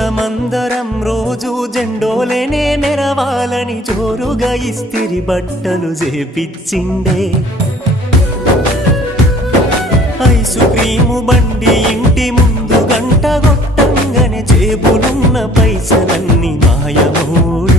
అందరం రోజు జెండోలేనే మెరవాలని జోరుగా ఇస్తిరి బట్టలు చేపిచ్చిండే ఐసు క్రీము బండి ఇంటి ముందు గంట కొట్టంగానే జేబులున్న పైసలన్నీ మాయమోడే